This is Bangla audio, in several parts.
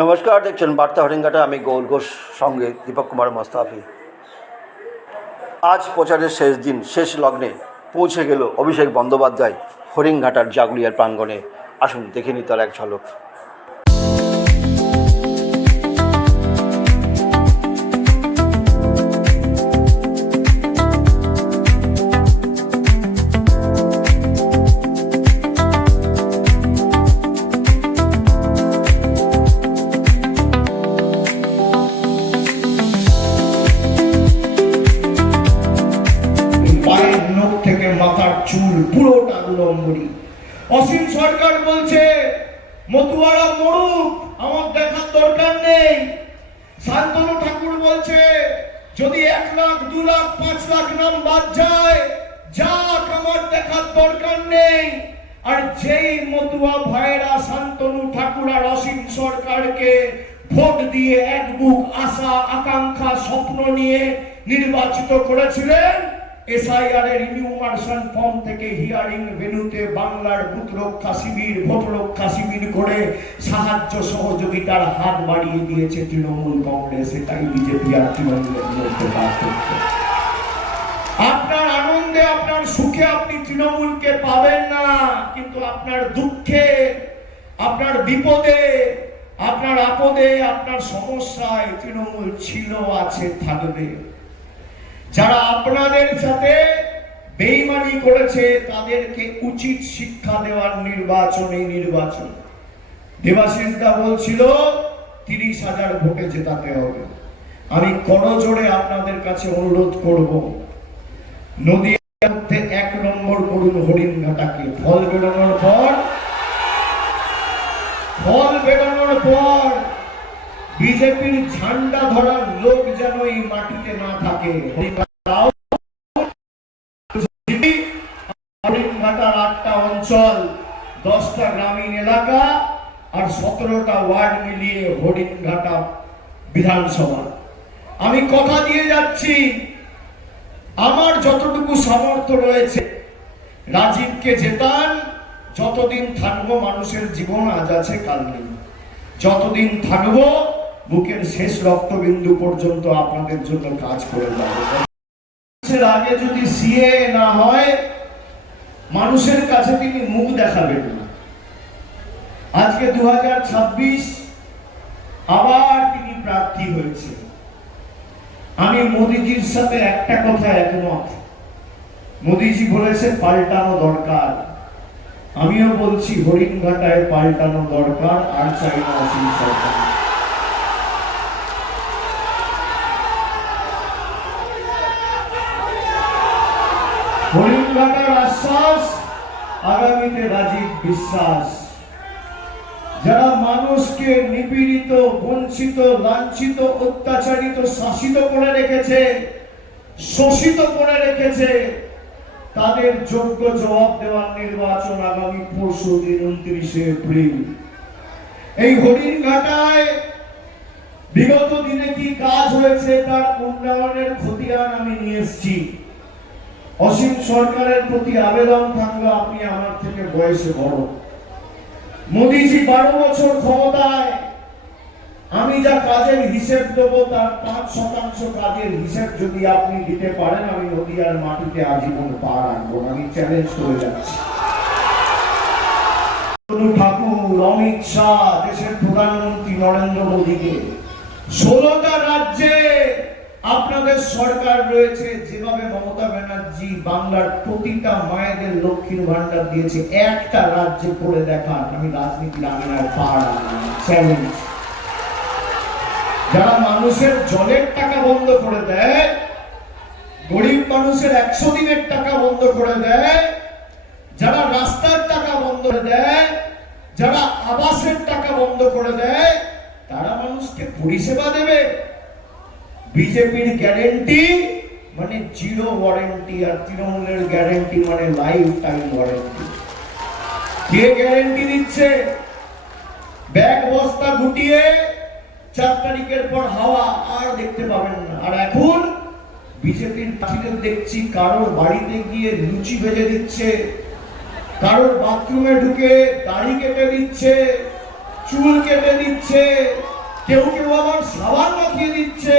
নমস্কার, দেখছেন বার্তা হরিণঘাটা। আমি গৌর ঘোষ, সঙ্গে দীপক কুমার মোস্তাফি। আজ প্রচারের শেষ দিন, শেষ লগ্নে পৌঁছে গেল অভিষেক বন্দ্যোপাধ্যায় হরিণঘাটার জাগুলিয়ার প্রাঙ্গণে। আসুন দেখে নিই তার এক ঝলক। মাথার চুল পুরোটা লম্বরি। অসীম সরকার বলছে মতুয়ারা মরুক, আমার দেখার দরকার নেই। শান্তনু ঠাকুর বলছে যদি 1 লাখ 2 লাখ 5 লাখ নাম বাদ যায় যাক, আমার দেখার দরকার নেই। আর যেই মতুয়া ভাইরা শান্তনু ঠাকুর আর অসীম সরকারকে ভোট দিয়ে এক বুক আশা আকাঙ্ক্ষা স্বপ্ন নিয়ে নির্বাচিত করেছিলেন, এসআইআর এর ইনিউমারেশন ফর্ম থেকে হিয়ারিং ভেন্যুতে বাংলার বুথ রক্ষা শিবির, ভোট রক্ষা শিবির করে সাহায্য সহযোগিতার হাত বাড়িয়ে দিয়েছে তৃণমূল কংগ্রেস। এটাই বিজেপি আর তৃণমূলের মধ্যে পার্থক্য। আপনার আনন্দে, আপনার সুখে আপনি তৃণমূলকে পাবেন না, কিন্তু আপনার দুঃখে, আপনার বিপদে, আপনার আপদে, আপনার সমস্যায় তৃণমূল ছিল, আছে, থাকবে। যারা আপনাদের সাথে বেঈমানি করেছে তাদেরকে উচিত শিক্ষা দেওয়ার নির্বাচন। দেবাশিস দা বলছিল 30,000 ভোটে জেতাতে হবে। আমি করজোড়ে আপনাদের কাছে অনুরোধ করব, নদীয়ার মধ্যে 1 নম্বর করুন হরিণঘাটাকে। ফল বেরোনোর পর বিজেপির ঝান্ডা ধরার লোক যেন এই মাটিতে না থাকে। হরিণঘাটার 8টা অঞ্চল, 10টা গ্রামীণ এলাকা আর 17টা ওয়ার্ড মিলিয়ে হরিণঘাটা বিধানসভা। আমি কথা দিয়ে যাচ্ছি, আমার যতটুকু সামর্থ্য রয়েছে রাজীবকে জেতান। যতদিন থাকবো, মানুষের জীবন আজ আছে কাল নেই, যতদিন থাকবো বুকের শেষ রক্তবিন্দু পর্যন্ত আপনাদের জন্য কাজ করে যাবো। আগে যদি সিএ না হয়, মানুষের কাছে তিনি মুখ দেখাবেন না। আজকে 2026 আবার তিনি প্রার্থী হয়েছে। আমি মোদিজির সাথে একটা কথা একমত। মোদিজি বলেছে পাল্টানো দরকার, আমিও বলছি হরিণঘাটায় পাল্টানো দরকার। আর চাই না অসীম সরকার। হরিণঘাটার আশ্বাস, আগামীতে রাজীব বিশ্বাস। যারা মানুষকে নিপীড়িত, বঞ্চিত, লাঞ্ছিত, অত্যাচারিত, শাসিত করে রেখেছে, শোষিত করে রেখেছে, তাদের যোগ্য জবাব দেওয়ার নির্বাচন আগামী পরশুদিন 29শে এপ্রিল। এই হরিণঘাটায় বিগত দিনে কি কাজ হয়েছে তার উন্নয়নের খতিয়ান আমি নিয়ে এসেছি। অসীম সরকারের প্রতি আবেদন থাকলো, আপনি আমার থেকে বয়সে বড়। মোদিজি 12 বছর ক্ষমতায়, আমি যা কাজের হিসেব দেবো তার 5% কাজের হিসেব যদি আপনি দিতে পারেন, আমি নদিয়ার মাটিতে আজীবন পা রাখবো। আমি চ্যালেঞ্জ করে যাচ্ছি। ঠাকুর, অমিত শাহ, দেশের প্রধানমন্ত্রী নরেন্দ্র মোদীকে 16টা রাজ্যে আপনাদের সরকার রয়েছে। যেভাবে মমতা ব্যানার্জি বাংলার প্রতিটা মায়েদের লক্ষ্মীর ভান্ডার দিয়েছে, একটা রাজ্যে করে দেখান, আমি রাজনীতির আঙিনায় পা রাখবো। চ্যালেঞ্জ। যারা মানুষের জলের টাকা বন্ধ করে দেয়, গরিব মানুষের 100 দিনের টাকা বন্ধ করে দেয়, যারা রাস্তার টাকা বন্ধ করে দেয়, যারা আবাসের টাকা বন্ধ করে দেয়, তারা মানুষকে পরিষেবা দেবে। বিজেপির গ্যারেন্টি মানে 0 ওয়ারেন্টি, আর তৃণমূলের গ্যারেন্টি মানে লাইফ টাইম ওয়ারেন্টি। কে গ্যারেন্টি দিচ্ছে? ব্যাগ বস্তা গুটিয়ে 4 তারিখের পর হাওয়া আর দেখতে পাবেন না। আর এখন বিজেপির প্রার্থীদের দেখছি কারোর বাড়িতে গিয়ে লুচি ভেজে দিচ্ছে, কারোর বাথরুমে ঢুকে দাড়ি কেটে দিচ্ছে, চুল কেটে দিচ্ছে, কেউ কেউ আবার সাবান মাখিয়ে দিচ্ছে,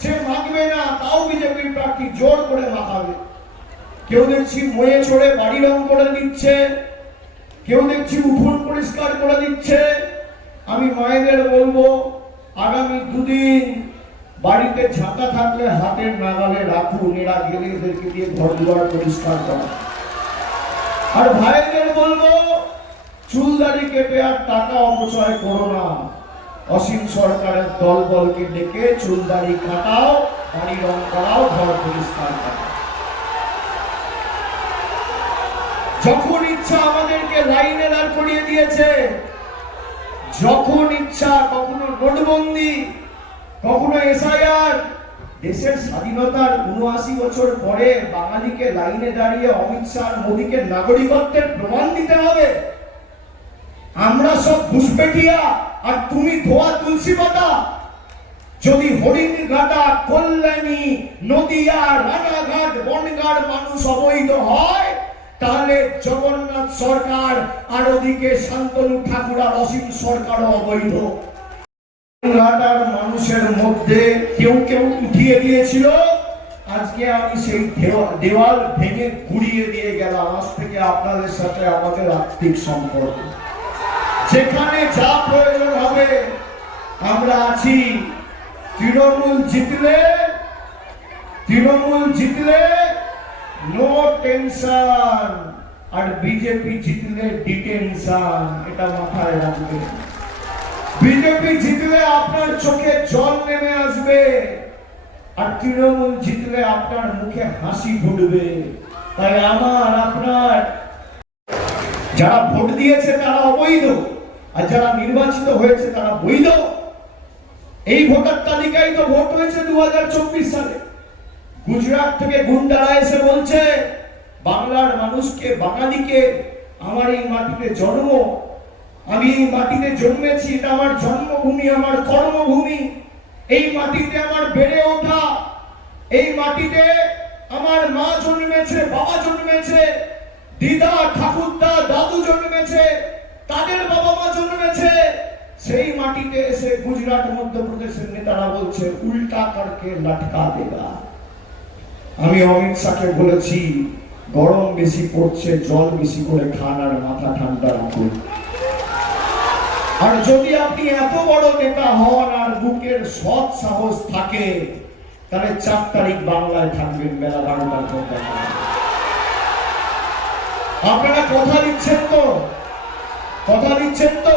সে মাখবে না তাও বিজেপির প্রার্থী জোর করে মাখাবে। কেউ দেখছি ময়ে চড়ে বাড়ি রং করে দিচ্ছে, কেউ দেখছি উঠোন পরিষ্কার করে দিচ্ছে। আমি মায়েদের বলবো, আগামী দুদিন বাড়িতে ছাতা থাকলে হাতের নাগালে রাখুন, এরা গেলে এদেরকে দিয়ে ঘর দুয়ার পরিষ্কার করা। আর ভাইদের বলবো, চুলদাড়ি কেটে আর টাকা অপচয় করো না। অসীম সরকারের দলবলকে ডেকে চুলদাড়ি কাটাও, বাড়ি রং করাও, ঘর পরিষ্কার করো। যখন ইচ্ছা আমাদেরকে লাইনে দাঁড় করিয়ে দিয়েছে, যখন ইচ্ছা কখনো নোটবন্দি, কখনো এসআইআর। দেশের স্বাধীনতার ৭৯ বছর পরে বাঙালিকে লাইনে দাঁড়িয়ে অমিত শাহ মোদীকে নাগরিকত্বের প্রমাণ দিতে হবে? আমরা সব ঘুষপেটিয়া আর তুমি ধোয়া তুলসী পাতা। যদি হরিণঘাটা, কল্যাণী, নদিয়া, রানাঘাট, বনগাঁর মানুষ অবৈধ হয়, তাহলে জগন্নাথ সরকার আর ওদিকে শান্তনু ঠাকুর আর অসীম সরকারও অবৈধ। ঘাটার মানুষের মধ্যে কেউ কেউ উঠিয়ে দিয়েছিল, আজকে আমি সেই দেওয়াল ভেঙে ঘুরিয়ে দিয়ে গেলাম। আজ থেকে আপনাদের সাথে আমাদের আর্থিক সম্পর্ক, যেখানে যা প্রয়োজন হবে আমরা আছি। তৃণমূল জিতলে নো টেনশন, আর বিজেপি জিতলে ডিটেনশন। এটা মাথায় রাখবেন। বিজেপি জিতলে আপনার চোখে জল নেমে আসবে, আর তৃণমূল জিতলে আপনার মুখে হাসি ফুটবে। তাই আমার আপনার যারা ভোট দিয়েছে তারা অবৈধ, আর যারা নির্বাচিত হয়েছে তারা বৈধ। এই ভোটার তালিকায় তো ভোট হয়েছে 2024 সালে। গুজরাট থেকে গুন্ডারা এসে বলছে বাংলার মানুষকে, বাঙালিকে, আমার এই মাটিতে জন্ম, আমি এই মাটিতে জন্মেছি, এটা আমার জন্মভূমি, আমার কর্মভূমি। এই মাটিতে আমার বেড়ে ওঠা, এই মাটিতে আমার মা জন্মেছে, বাবা জন্মেছে, দিদা, ঠাকুরদা, দাদু জন্মেছে, তাদের বাবা মা জন্মেছে। সেই মাটিতে এসে গুজরাট, মধ্যপ্রদেশের নেতারা বলছে উল্টা করকে লটকা দেগা। আমি অমিত শাহকে বলেছি, গরম বেশি পড়ছে, জল বেশি করে খান আর মাথা ঠান্ডা রাখুন। আর যদি আপনি এত বড় নেতা হন আর বুকের সৎ সাহস থাকে, তাহলে ৪ তারিখ বাংলায় থাকবেন বেলা ১২টার পর। আপনারা কথা দিচ্ছেন তো? কথা দিচ্ছেন তো?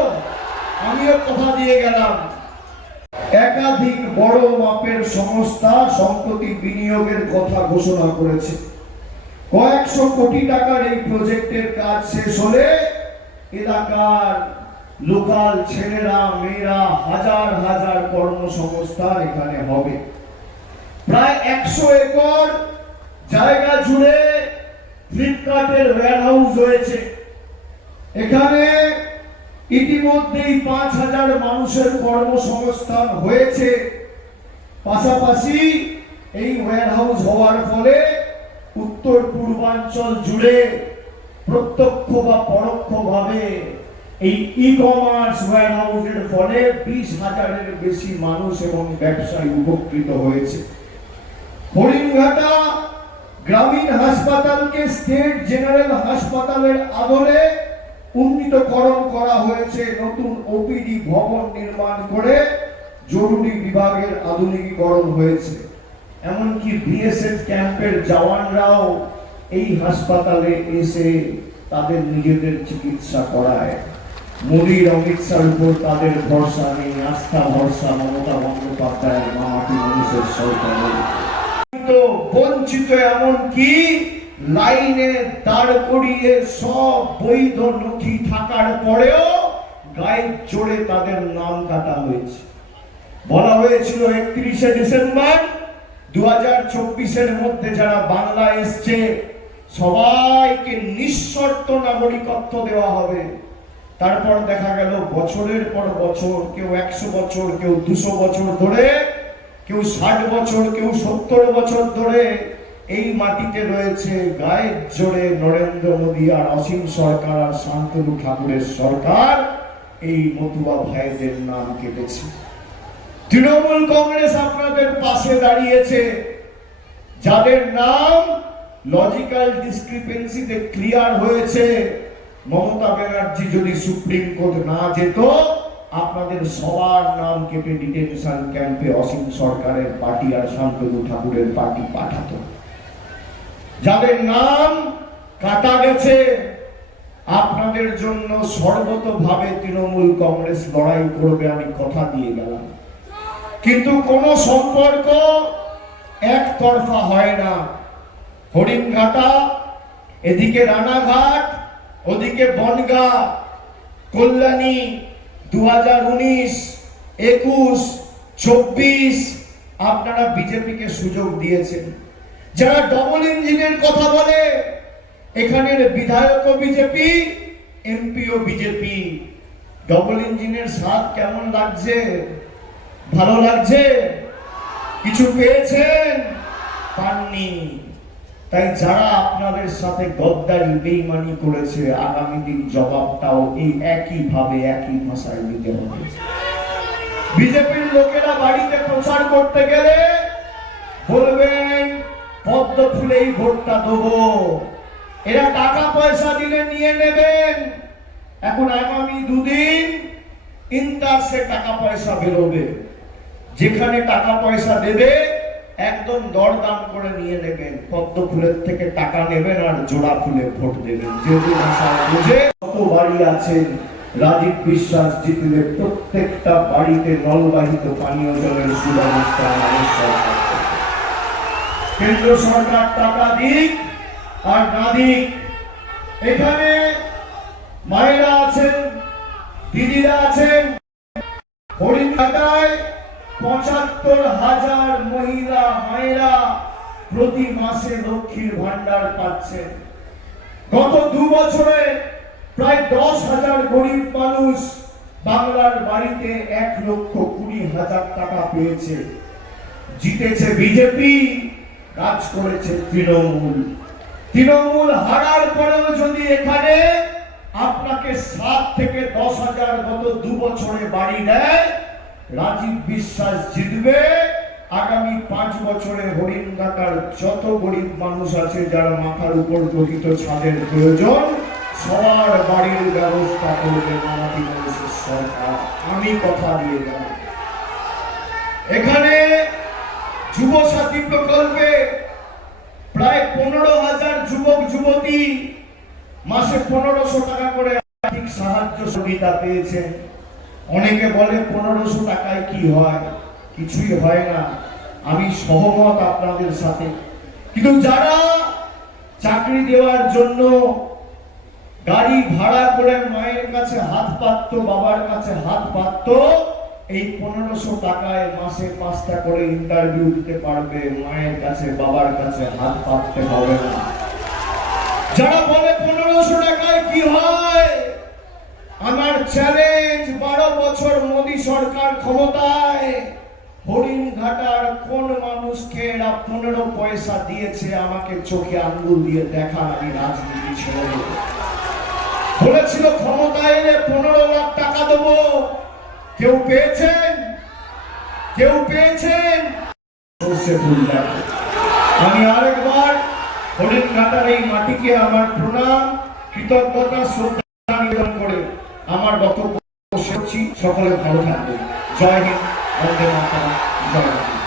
আমিও কথা দিয়ে গেলাম। একাধিক বড় মাপের সংস্থা সম্প্রতি বিনিয়োগের কথা ঘোষণা করেছে। কয়েকশো কোটি টাকার এই প্রজেক্টের কাজ শেষ হলে এলাকার লোকাল ছেলেরা, মেয়েরা, হাজার হাজার কর্মসংস্থান এখানে হবে। প্রায় ১০০ একর জায়গা জুড়ে ফ্লিপকার্টের ওয়্যারহাউস রয়েছে। এখানে ইতিমধ্যেই ৫,০০০ মানুষের কর্মসংস্থান হয়েছে। পাশাপাশি এই ওয়্যারহাউস হওয়ার ফলে উত্তর পূর্বাঞ্চল জুড়ে প্রত্যক্ষ বা পরোক্ষভাবে এই ই-কমার্স ওয়্যারহাউসের ফলে ২০,০০০-এর বেশি মানুষ এবং ব্যবসায়ী উপকৃত হয়েছে। হরিণঘাটা গ্রামীণ হাসপাতালকে স্টেট জেনারেল হাসপাতালের আদলে উন্নীতকরণ করা হয়েছে। নতুন ওপিডি ভবন নির্মাণ করে জরুরি বিভাগের আধুনিকীকরণ হয়েছে। এমনকি বিএসএফ ক্যাম্পের জওয়ানরাও এই হাসপাতালে এসে তাদের নিজেদের চিকিৎসা করায়। মোদীর, অমিত শাহর উপর তাদের ভরসা নেই, আস্থা ভরসা মমতা বন্দ্যোপাধ্যায়ের মামাটি মানুষের সরকারের। বঞ্চিত এমনকি লাইনে দাঁড় করিয়ে সব বৈধ নথি থাকার পরেও গায়ের জোরে তাদের নাম কাটা হয়েছে। বলা হয়েছিল ৩১শে ডিসেম্বর ২০২৪-এর মধ্যে যারা বাংলা এসছে সবাইকে নিঃশর্ত নাগরিকত্ব দেওয়া হবে। তারপর দেখা গেল বছরের পর বছর, কেউ ১০০ বছর, কেউ ২০০ বছর ধরে, কেউ ৬০ বছর, কেউ ৭০ বছর ধরে এই মাটিতে রয়েছে। গায়ের জোরে নরেন্দ্র মোদী আর অসীম সরকার আর শান্তনু ঠাকুরের সরকার এই মতুয়া ভাইদের নাম কেটেছে। তৃণমূল কংগ্রেস আপনাদের পাশে দাঁড়িয়েছে, যাদের নাম লজিক্যাল ডিসক্রিপেন্সিতে ক্লিয়ার হয়েছে। মমতা ব্যানার্জি যদি সুপ্রিম কোর্ট না যেত, আপনাদের সবার নাম কেটে ডিটেনশন ক্যাম্পে অসীম সরকারের পার্টি আর শান্তনু ঠাকুরের পার্টি পাঠাতো। যাদের নাম কাটা গেছে, আপনাদের জন্য সর্বতভাবে তৃণমূল কংগ্রেস লড়াই করবে, আমি কথা দিয়ে গেলাম। কিন্তু কোন সম্পর্ক একতরফা হয় না। হরিণঘাটা, এদিকে রানাঘাট, ওদিকে বনগা, কল্যাণী, 2019, 21, 24 আপনারা বিজেপিকে সুযোগ দিয়েছেন। যারা ডবল ইঞ্জিনের কথা বলে, এখানের বিধায়কও বিজেপি, এমপিও বিজেপি। ডবল ইঞ্জিনের স্বাদ কেমন লাগছে? ভালো লাগছে? কিছু পেয়েছেন? পাননি। তাই যারা আপনাদের সাথে গদ্দারি বেঈমানি করেছে, আগামী দিন জবাবটাও এই একই ভাবে একই ভাষায় দিতে হবে। বিজেপির লোকেরা বাড়িতে প্রচার করতে গেলে বলবেন পদ্ম ফুলেই ভোটটা দেবো। এরা টাকা পয়সা দিলে নিয়ে নেবেন। এখন আগামী দুদিন ইন্টারসে টাকা পয়সা বেরোবে। যেখানে টাকা পয়সা দেবে একদম দরদাম করে নিয়ে নেবেন। পদ্ম ফুলের থেকে টাকা নেবেন আর জোড়া ফুলে ভোট দেবেন। যেহেতু ভাষা বুঝে কত বাড়ি আছেন, রাজীব বিশ্বাস জিতলে প্রত্যেকটা বাড়িতে নলবাহিত পানীয় জলের সুব্যবস্থা আমাদের সরকার। কেন্দ্র সরকার টাকা দিক আর না দিক, এখানে মায়েরা আছেন, দিদিরা আছেন। হরিণঘাটায় ৭৫,০০০ মহিলা মায়েরা প্রতি মাসে লক্ষ্মীর ভান্ডার পাচ্ছেন। গত 2 বছরে প্রায় 10,০০০ গরিব মানুষ বাংলার বাড়িতে ১,২০,০০০ টাকা পেয়েছে। জিতেছে বিজেপি, কাজ করেছে তৃণমূল। তৃণমূল হারার পরেও যদি এখানে আপনাকে 7 থেকে 10,০০০ গত 2 বছরে বাড়ি দেয়, রাজীব বিশ্বাস জিতবে। আগামী 5 বছরে হরিণঘাটার যত গরিব মানুষ আছে, যারা মাথার উপর প্রকৃত ছাদের প্রয়োজন, সবার বাড়ির ব্যবস্থা করবে মামাটি মানুষের সরকার। আমি কথা দিয়ে গেলাম। এখানে যুব সাথী প্রকল্পে প্রায় 15,০০০ যুবক যুবতী মাসে 1500 টাকা করে আর্থিক সাহায্য সুবিধা পেয়েছেন। অনেকে বলে 1500 টাকায় কি হয়? কিছুই হয় না। আমি সহমত আপনাদের সাথে। কিন্তু যারা চাকরি দেওয়ার জন্য গাড়ি ভাড়া করে মায়ের কাছে হাত পাতত, বাবার কাছে হাত পাতত, এই 1500 টাকায় মাসে 5টা করে ইন্টারভিউ দিতে পারবে। মায়ের কাছে বাবার কাছে হাত পাততে হবে না। যারা বলে 1500 টাকায় কি হয়, আমার চ্যালেঞ্জ, 12 বছর মোদী সরকার ক্ষমতায়, হরিণঘাটার কোন মানুষকে এরা 15 পয়সা দিয়েছে? আমাকে চোখে আঙ্গুল দিয়ে দেখান, আমি রাজনীতি ছেড়ে দেব। বলেছিল ক্ষমতায় এলে 15 লাখ টাকা দেবো। কেউ পেয়েছেন? কেউ পেয়েছেন? আমি আরেকবার হরিণঘাটার এই মাটিকে আমার প্রণাম, কৃতজ্ঞতা, শ্রদ্ধা নিবেদন করে আমার বক্তব্য শেষ করছি। সকলে ভালো থাকবে। জয় হিন্দ, বন্দে মাতরম, জয় হিন্দ।